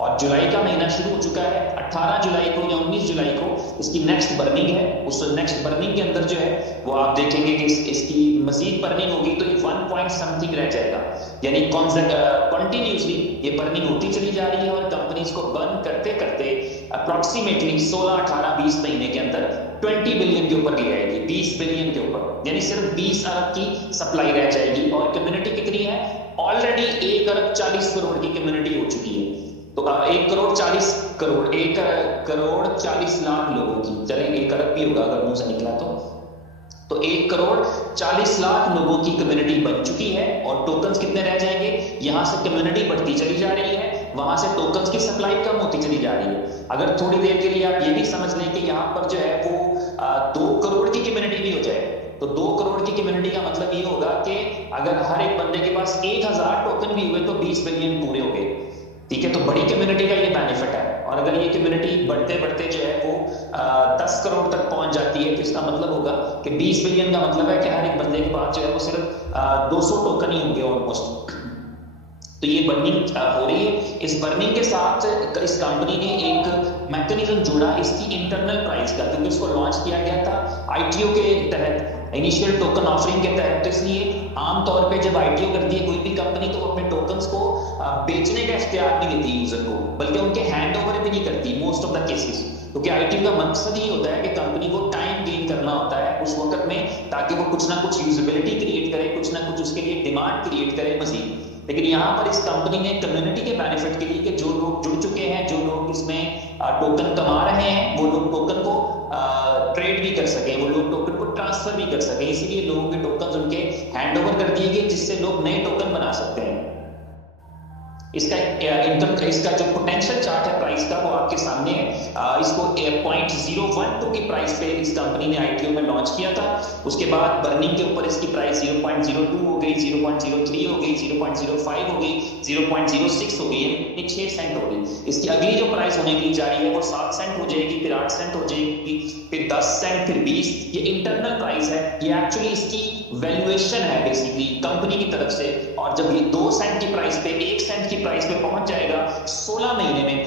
और जुलाई का महीना शुरू हो चुका है। 18 जुलाई को या 19 जुलाई को इसकी नेक्स्ट बर्निंग है। उस नेक्स्ट बर्निंग के अंदर जो है वो आप देखेंगे कि इसकी मजीद बर्निंग होगी तो ये 1 पॉइंट समथिंग रह जाएगा, यानी कंटिन्यूसली ये बर्निंग होती चली जा रही है और कंपनी इसको बर्न करते करते अप्रोक्सीमेटली 16, 18, 20 महीने के अंदर 20 बिलियन के ऊपर ले आएगी, 20 बिलियन के ऊपर, यानी सिर्फ 20 अरब की सप्लाई रह जाएगी। और कम्युनिटी कितनी है? ऑलरेडी 1 अरब 40 करोड़ की कम्युनिटी हो चुकी है। तो 1 करोड़ 40 करोड़, 1 करोड़ 40 लाख लोगों की, चले 1 अरब भी होगा अगर मुंह से निकला तो 1 करोड़ 40 लाख लोगों की कम्युनिटी बन चुकी है। और टोकन्स कितने रह जाएंगे? यहां से कम्युनिटी बढ़ती चली जा रही है, वहां से टोकन्स की सप्लाई कम होती चली जा रही है। अगर थोड़ी देर के लिए आप ये भी समझ लें कि यहाँ पर जो है वो 2 करोड़ की कम्युनिटी भी हो जाए, तो 2 करोड़ की कम्युनिटी का मतलब ये होगा कि अगर हर एक बंदे के पास 1000 टोकन भी हुए तो 20 बिलियन पूरे हो गए। ठीक है, तो बड़ी कम्युनिटी का ये बेनिफिट है। और अगर ये कम्युनिटी बढ़ते बढ़ते जो है वो 10 करोड़ तक पहुंच जाती है तो इसका मतलब होगा कि 20 बिलियन का मतलब है कि हर एक बंदे के पास जो है वो सिर्फ 200 टोकन ही होंगे ऑलमोस्ट। तो ये बर्निंग हो रही है। इस बर्निंग के साथ इस कंपनी ने एक मैकेनिज्म जोड़ा इसकी इंटरनल प्राइस का, क्योंकि इसको लॉन्च किया गया था आईटीओ के तहत, इनिशियल टोकन ऑफरिंग के तहत। तो इसलिए आमतौर पे जब आईटीओ करती है कोई भी कंपनी तो वो अपने टोकन्स को बेचने का इख्तियार नहीं देती यूजर को, बल्कि उनके हैंड ओवर भी नहीं करती मोस्ट ऑफ द केसेस, क्योंकि आईटीओ का मकसद ही होता है कि कंपनी को टाइम गेन करना होता है उस वक्त में, ताकि वो कुछ ना कुछ यूजेबिलिटी क्रिएट करे, कुछ ना कुछ उसके लिए डिमांड क्रिएट करे मजीद। लेकिन यहाँ पर इस कंपनी ने कम्युनिटी के बेनिफिट के लिए कि जो लोग जुड़ चुके हैं, जो लोग इसमें टोकन कमा रहे हैं, वो लोग टोकन को ट्रेड भी कर सके, वो लोग टोकन को ट्रांसफर भी कर सके, इसीलिए लोगों के टोकन उनके हैंड ओवर कर दिए गए, जिससे लोग नए टोकन बना सकते हैं। इसका जो पोटेंशियल चार्ट है प्राइस का वो आपके सामने है। इसको 0.012 की प्राइस पे इस कंपनी ने आईटीओ में लॉन्च किया था। उसके बाद बर्निंग के ऊपर इसकी प्राइस 0.02 हो गई, 0.03 हो गई, 0.05 हो गई, 0.06 हो गई, यानी 6 सेंट हो गई। इसकी अगली जो प्राइस होने की जा रही है वो 7 सेंट हो जाएगी, फिर 8 सेंट हो जाएगी, फिर 10 सेंट, फिर 20। ये इंटरनल प्राइस है, ये एक्चुअली इसकी वैल्यूएशन है बेसिकली कंपनी की तरफ से। और जब ये 2 सेंट की प्राइस पे 1 सेंट की प्राइस पे पहुंच जाएगा 16 महीने में,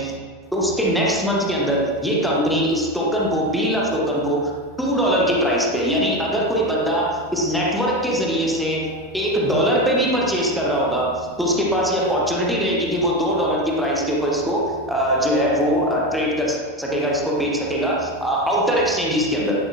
तो उसके नेक्स्ट मंथ के अंदर ये कंपनी इस टोकन को, BLF टोकन को $2 की प्राइस पे, यानी अगर कोई बंदा इस नेटवर्क के जरिए से $1 पे भी परचेज कर रहा होगा तो उसके पास ये अपॉर्चुनिटी रहेगी कि वो $2 की प्राइस के ऊपर इसको जो है वो ट्रेड कर सकेगा, इसको बेच सकेगा आउटर एक्सचेंजेस के अंदर।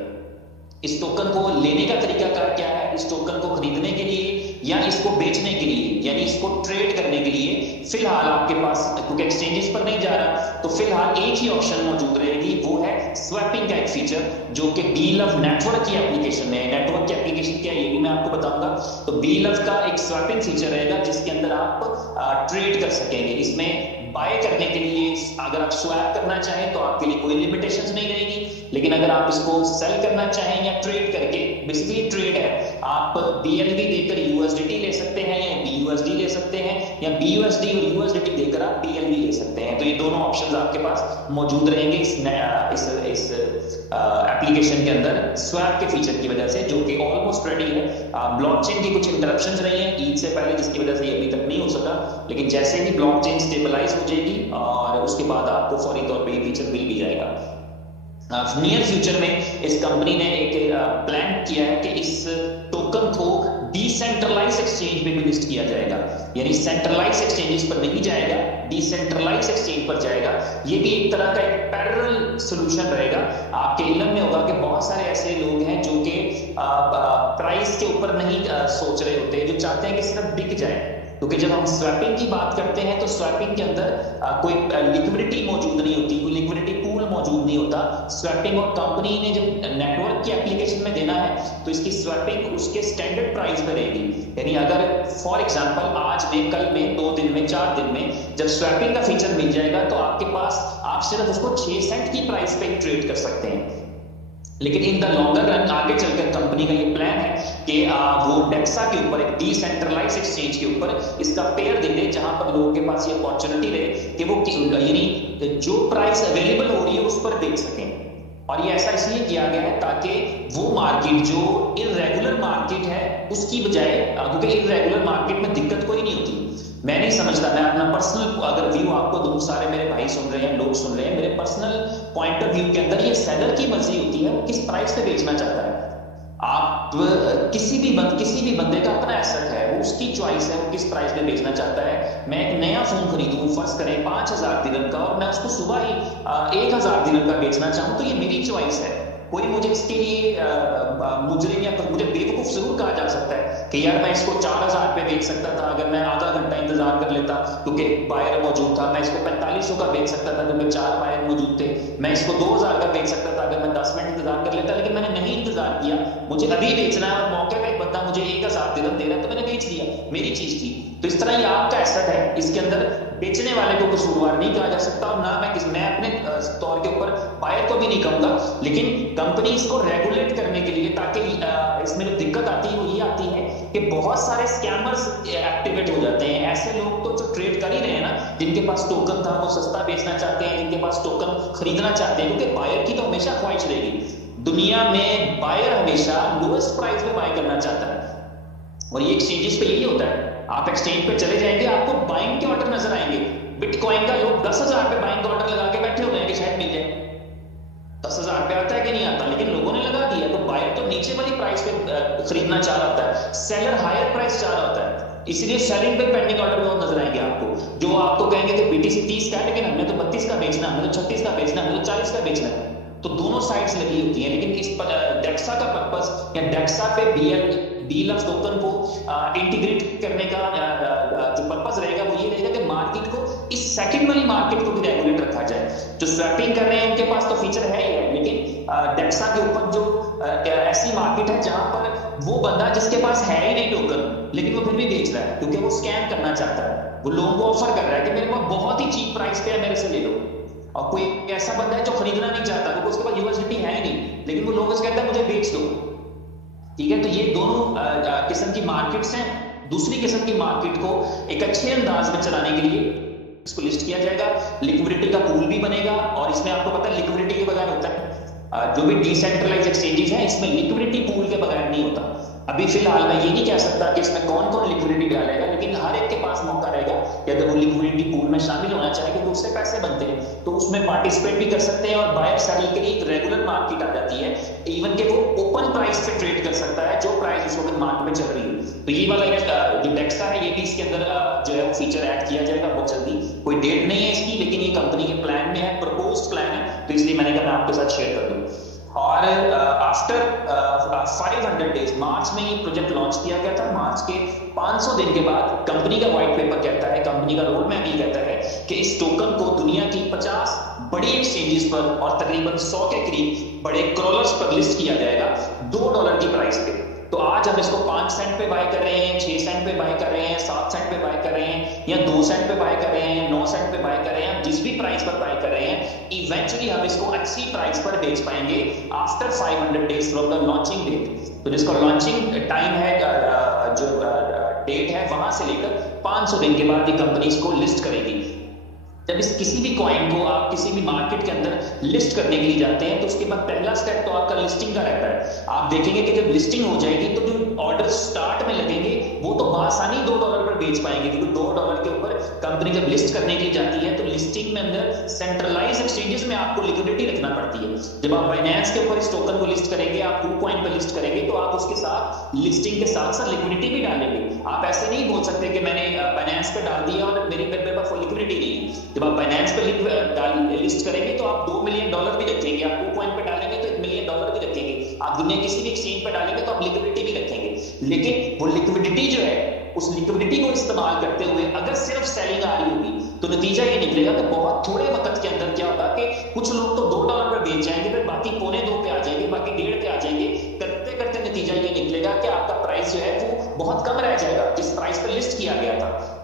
इस टोकन को लेने का तरीका क्या है? इस टोकन को खरीदने के लिए या इसको बेचने के लिए, यानी इसको ट्रेड करने के लिए फिलहाल आपके पास, क्योंकि एक्सचेंजेस पर नहीं जा रहा, तो फिलहाल एक ही ऑप्शन मौजूद रहेगी, वो है स्वैपिंग का एक फीचर, जो कि BLF नेटवर्क की एप्लीकेशन में है। नेटवर्क की एप्लीकेशन क्या है ये भी मैं आपको बताऊंगा। तो BLF का एक स्वैपिंग फीचर रहेगा जिसके अंदर आप ट्रेड कर सकेंगे। इसमें बाय करने के लिए अगर आप स्वैप करना चाहें तो आपके लिए कोई लिमिटेशंस नहीं रहेगी, लेकिन अगर आप इसको सेल करना चाहें या ट्रेड करके, बेसिकली ट्रेड है, आप BNB देकर USDT ले सकते हैं या BUSD ले सकते हैं, या BUSD और USDT देकर आप BNB ले सकते हैं। तो ये दोनों ऑप्शंस आपके पास मौजूद रहेंगे इस एप्लीकेशन के अंदर स्वैप के फीचर की वजह से, जो कि ऑलमोस्ट रेडी है। ब्लॉकचेन की कुछ इंटरप्शंस रही हैं ईद से पहले, जिसकी वजह से ये अभी तक नहीं हो सका, लेकिन जैसे ही ब्लॉकचेन स्टेबलाइज हो जाएगी और उसके बाद आपको फौरी तौर पे ये फीचर मिल भी जाएगा। नियर फ्यूचर में इस कंपनी ने एक प्लान किया है कि इस टोकन को डिसेंट्रलाइज एक्सचेंज पे भी लिस्ट किया जाएगा, यानी सेंट्रलाइज एक्सचेंजेस पर नहीं जाएगा, डिसेंट्रलाइज एक्सचेंज पर जाएगा। ये भी एक तरह का एक पैरेलल सॉल्यूशन रहेगा। आपके इल्म में होगा कि बहुत सारे ऐसे लोग हैं जो कि प्राइस के ऊपर नहीं सोच रहे होते, जो चाहते हैं कि सिर्फ बिक जाए, क्योंकि जब हम स्वैपिंग की बात करते हैं तो स्वैपिंग के अंदर कोई लिक्विडिटी मौजूद नहीं होती, कोई लिक्विडिटी पूल मौजूद नहीं होता। स्वैपिंग और कंपनी ने जब नेटवर्क की एप्लीकेशन में देना है तो इसकी स्वैपिंग उसके स्टैंडर्ड प्राइस पे रहेगी, यानी अगर फॉर एग्जांपल आज में, कल में, 2 दिन में, 4 दिन में जब स्वैपिंग का फीचर मिल जाएगा तो आपके पास आप सिर्फ उसको 6 सेंट की प्राइस पे ट्रेड कर सकते हैं। लेकिन इन द लॉन्गर रन आगे चलकर कंपनी का ये प्लान है कि वो डेक्सा के ऊपर, एक डिसेंट्रलाइज एक्सचेंज के ऊपर इसका पेयर दे दे, जहां पर लोगों के पास ये अपॉर्चुनिटी रहे कि वो यानी जो प्राइस अवेलेबल हो रही है उस पर बेच सकें। और ये ऐसा इसलिए किया गया है ताकि वो मार्केट जो इर्रेगुलर मार्केट है उसकी बजाय, क्योंकि इर्रेगुलर मार्केट में दिक्कत कोई नहीं होती, मैं नहीं समझता, मैं अपना पर्सनल अगर व्यू आपको दूं, सारे मेरे भाई सुन रहे हैं, लोग सुन रहे हैं, मेरे पर्सनल पॉइंट ऑफ व्यू के अंदर ये सेलर की मर्जी होती है किस प्राइस पे बेचना चाहता है। आप किसी भी बंदे का अपना एसेट है, वो उसकी चॉइस है, वो किस प्राइस पे बेचना चाहता है। मैं एक नया फोन खरीदूं फर्ज करें 5,000 दिरहम का, और मैं उसको सुबह ही 1,000 दिरहम का बेचना चाहूं, तो ये मेरी चॉइस है। कोई मुझे इसके लिए मुजरिम या मुझे बेवकूफ जरूर कहा जा सकता है कि यार मैं इसको 4,000 पे बेच सकता था अगर मैं आधा घंटा इंतजार कर लेता क्योंकि बायर मौजूद था, मैं इसको 4500 का बेच सकता था क्योंकि 4 बायर मौजूद थे, मैं इसको 2,000 का बेच सकता था अगर मैं 10 मिनट इंतजार कर लेता, लेकिन मैंने नहीं इंतजार किया, मुझे अभी बेचना है और मौके पे एक बंदा मुझे 1,000 दिरहम दे रहा है तो मैंने बेच दिया, मेरी चीज थी। तो इस तरह ये आपका एसेट है, इसके अंदर बेचने वाले को कसूरवार नहीं कहा जा सकता, और ना मैं अपने तौर के ऊपर बायर को भी नहीं कहूंगा, लेकिन कंपनी इसको रेगुलेट करने के लिए, ताकि इसमें जो दिक्कत आती है वो ये आती है कि बहुत सारे स्कैमर्स एक्टिवेट हो जाते हैं। ऐसे लोग तो जो ट्रेड कर ही रहे हैं ना, जिनके पास टोकन था वो सस्ता बेचना चाहते हैं, जिनके पास टोकन खरीदना चाहते हैं, क्योंकि बायर की तो हमेशा ख्वाहिश रहेगी, दुनिया में बायर हमेशा लोएस्ट प्राइस पे बाय करना चाहता है, और ये एक्सचेंजेस पे यही होता है। आप एक्सचेंज पे चले जाएंगे, आपको बाइंग के ऑर्डर नजर आएंगे, बिटकॉइन का लोग 10,000 पे बाइंग का ऑर्डर लगा के बैठे हुए हैं कि शायद मिल जाए। 10,000 पे आता है कि नहीं आता, लेकिन लोगों ने लगा दिया। तो बायर तो नीचे वाली प्राइस पे खरीदना चाह रहा होता है, सेलर हायर प्राइस चाह रहा होता है, इसलिए सेलिंग पे पेंडिंग ऑर्डर बहुत नजर आएंगे आपको, जो आपको कहेंगे कि बीटीसी 30 का है लेकिन हमने तो 32 का बेचना, हमें तो 36 का बेचना, हमें तो 40 का बेचना है। तो दोनों साइड्स लगी होती हैं, लेकिन इस डेक्सा का पर्पस या डेक्सा पे BLF टोकन को इंटीग्रेट करने का जो पर्पस रहेगा वो ये रहेगा कि मार्केट को, इस सेकंड वाली मार्केट को भी रेगुलेट रखा जाए। जो स्वैपिंग कर रहे हैं उनके पास तो फीचर है ही है, लेकिन डेक्सा के ऊपर जो ऐसी मार्केट है जहां पर वो बंदा जिसके पास है ही नहीं टोकन लेकिन वो फिर भी बेच रहा है क्योंकि वो स्कैम करना चाहता है, वो लोगों को ऑफर कर रहा है कि मेरे पास बहुत ही चीप प्राइस पे है, मेरे से ले लो। और कोई ऐसा बंदा है जो खरीदना नहीं चाहता क्योंकि उसके पास यूएसडीटी है ही नहीं, लेकिन वो लोगों से कहता है मुझे बेच दो। ठीक है, तो ये दोनों किस्म की मार्केट्स हैं। दूसरी किस्म की मार्केट को एक अच्छे अंदाज में चलाने के लिए इसको लिस्ट किया जाएगा, लिक्विडिटी का पूल भी बनेगा, और इसमें आपको पता है लिक्विडिटी के बगैर होता है, जो भी डिसेंट्रलाइज एक्सचेंजेस हैं इसमें लिक्विडिटी पूल के बगैर नहीं होता। अभी फिलहाल मैं ये नहीं कह सकता कि इसमें कौन कौन लिक्विडिटी डालेगा, लेकिन हर एक के पास मौका रहेगा कि अगर वो लिक्विडिटी पूल में शामिल होना चाहे क्योंकि उससे पैसे बनते हैं तो उसमें पार्टिसिपेट भी कर सकते हैं, और बायर सेलर के लिए एक रेगुलर मार्केट आ जाती है, इवन के वो ओपन प्राइस पे ट्रेड कर सकता है जो प्राइस उस वक्त मार्केट में चल रही है। तो ये वाला जो डेक्सा है ये भी इसके अंदर जो है वो फीचर ऐड किया जाएगा बहुत जल्दी। कोई डेट नहीं है इसकी, लेकिन ये कंपनी के प्लान में है, प्रपोज्ड प्लान है, तो इसलिए मैंने कहा मैं आपके साथ शेयर कर दूं। और आफ्टर 500 डेज, मार्च में ये प्रोजेक्ट लॉन्च किया गया था। मार्च के 500 दिन के बाद कंपनी का व्हाइट पेपर कहता है, कंपनी का रोड मैप ये कहता है कि इस टोकन को दुनिया की 50 बड़ी एक्सचेंजेस पर और तकरीबन 100 के करीब बड़े क्रॉलर्स पर लिस्ट किया जाएगा $2 की प्राइस पे। तो आज हम इसको 5 सेंट पे बाय कर रहे हैं, 6 सेंट पे बाय कर रहे हैं, 7 सेंट पे बाय कर रहे हैं, या 2 सेंट पे बाय कर रहे हैं, 9 सेंट पे बाय कर रहे हैं, जिस भी प्राइस पर बाय कर रहे हैं, इवेंचुअली हम इसको अच्छी प्राइस पर बेच पाएंगे after 500 days from the launching date. तो जिसका लॉन्चिंग टाइम है, जो डेट है, वहां से लेकर 500 दिन के बाद ये कंपनी इसको लिस्ट करेगी। जब इस किसी भी कॉइन को आप किसी भी मार्केट के अंदर लिस्ट करने के लिए जाते हैं तो उसके बाद पहला स्टेप तो आपका लिस्टिंग का रहता है। आप देखेंगे कि जब लिस्टिंग हो जाएगी तो जो ऑर्डर स्टार्ट में लगेंगे वो तो आसानी $2 पर बेच पाएंगे, क्योंकि $2 के ऊपर कंपनी जब लिस्ट करने के लिए जाती है तो लिस्टिंग में अंदर सेंट्रलाइज एक्सचेंजेस में आपको लिक्विडिटी रखना पड़ती है। जब आप बाइनेंस के ऊपर इस टोकन को लिस्ट करेंगे, आप KuCoin पर लिस्ट करेंगे, तो आप उसके साथ लिस्टिंग के साथ साथ लिक्विडिटी भी डालेंगे। आप ऐसे नहीं बोल सकते कि मैंने बाइनेंस पे डाल दिया और मेरे पास लिक्विडिटी नहीं है। जब आप बाइनेंस पे लिस्ट करेंगे तो आप $2 मिलियन भी रखेंगे, आप KuCoin पे डालेंगे तो $1 मिलियन भी रखेंगे, आप दुनिया किसी भी एक्सचेंज पे डालेंगे तो आप लिक्विडिटी भी रखेंगे। लेकिन वो लिक्विडिटी जो है, उस लिक्विडिटी को इस्तेमाल करते हुए अगर सिर्फ सेलिंग आ रही होगी तो नतीजा ये निकलेगा कि बहुत थोड़े वक्त के अंदर क्या होगा कि कुछ लोग तो $2 पर बेच जाएंगे, फिर बाकी $1.25 पे आ जाएंगे, बाकी 1.5 पे आ जाएंगे। करते करते नतीजा ये निकलेगा कि आपका प्राइस जो है वो बहुत कम रह जाएगा जिस प्राइस पर लिस्ट किया गया था।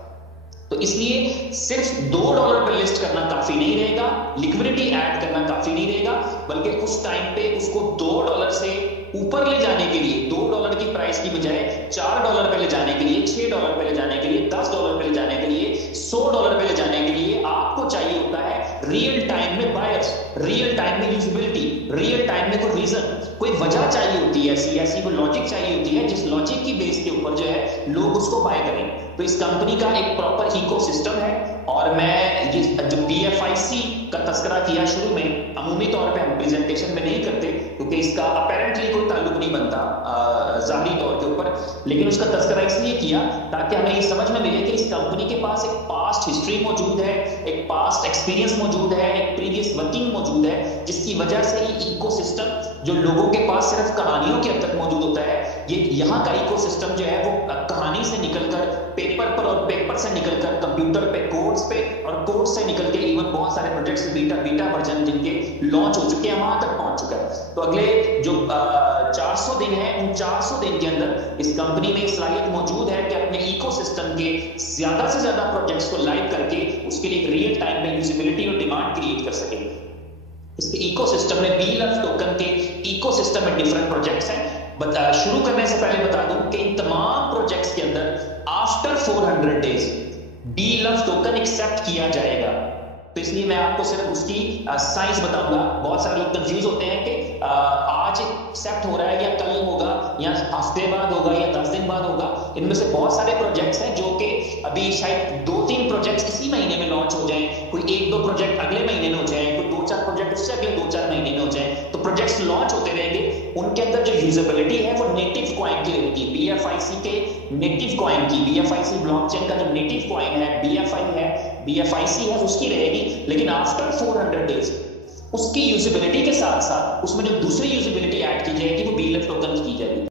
तो इसलिए सिर्फ $2 पर लिस्ट करना काफी नहीं रहेगा, लिक्विडिटी ऐड करना काफी नहीं रहेगा, बल्कि उस टाइम पे उसको $2 से ऊपर ले जाने के लिए, $2 की प्राइस की बजाय $4 पे ले जाने के लिए, $6 पे ले जाने के लिए, $10 पे ले जाने के लिए, $100 पे ले जाने के लिए आपको चाहिए होता है रियल टाइम में बायर्स, रियल टाइम में यूजिबिलिटी, रियल टाइम में कोई रीजन, कोई वजह चाहिए होती है, ऐसी ऐसी कोई लॉजिक चाहिए होती है जिस लॉजिक की बेस के ऊपर जो है लोग उसको बाय करें। तो इस कंपनी का एक प्रॉपर इकोसिस्टम है। और मैं ये जो BFIC का तस्करा किया शुरू में, अमूमी तौर पे हम प्रेजेंटेशन में नहीं करते क्योंकि इसका अपेरेंटली कोई ताल्लुक नहीं बनता जाहिरी तौर के ऊपर, लेकिन उसका तस्करा इसलिए किया ताकि हमें ये समझ में मिले कि इस कंपनी के पास एक पास्ट हिस्ट्री मौजूद है, एक पास्ट एक्सपीरियंस मौजूद है, एक प्रीवियस वर्किंग मौजूद है, जिसकी वजह से ये इकोसिस्टम जो लोगों के पास सिर्फ कहानियों के हद तक मौजूद होता है, ये यहाँ का इकोसिस्टम जो है वो कहानी से निकलकर पेपर पर और पेपर से निकलकर कंप्यूटर पे, कोड्स पे, और कोड से निकल के इवन बहुत सारे प्रोजेक्ट्स बीटा वर्जन जिनके लॉन्च हो चुके हैं वहां तक पहुंच चुका है। तो अगले जो 400 दिन है, उन 400 दिन के अंदर इस कंपनी में सलाहियत मौजूद है कि अपने इकोसिस्टम के ज्यादा से ज्यादा प्रोजेक्ट्स को लाइव करके उसके लिए रियल टाइम में यूजिबिलिटी और डिमांड क्रिएट कर सके। इसके इकोसिस्टम में BeLove टोकन के इकोसिस्टम में डिफरेंट प्रोजेक्ट्स हैं। शुरू करने से पहले बता दूं कि इन तमाम प्रोजेक्ट्स के अंदर after 400 days BeLove token accept किया जाएगा। तो इसलिए मैं आपको सिर्फ उसकी साइंस बताऊंगा। बहुत सारे लोग कंफ्यूज होते हैं कि आज एक्सेप्ट हो रहा है या कल होगा या हफ्ते बाद होगा या 10 दिन बाद होगा। इनमें से बहुत सारे प्रोजेक्ट्स हैं जो कि अभी शायद 2-3 प्रोजेक्ट्स इसी महीने में लॉन्च हो जाएं, कोई 1-2 प्रोजेक्ट अगले महीने में हो जाएं, कोई 2-4 प्रोजेक्ट उससे अगले 2-4 महीने में हो जाएं। तो प्रोजेक्ट्स लॉन्च होते रहेंगे, उनके अंदर जो यूजेबिलिटी है वो नेटिव कॉइन की रहेगी। BFIC के नेटिव कॉइन की, BFIC ब्लॉकचेन का जो नेटिव कॉइन है, BFI है, BFIC है, उसकी रहेगी। लेकिन आफ्टर 400 डेज उसकी यूजिबिलिटी के साथ साथ उसमें जो दूसरी यूजिबिलिटी ऐड की जाएगी वो BeLove टोकन की जाएगी।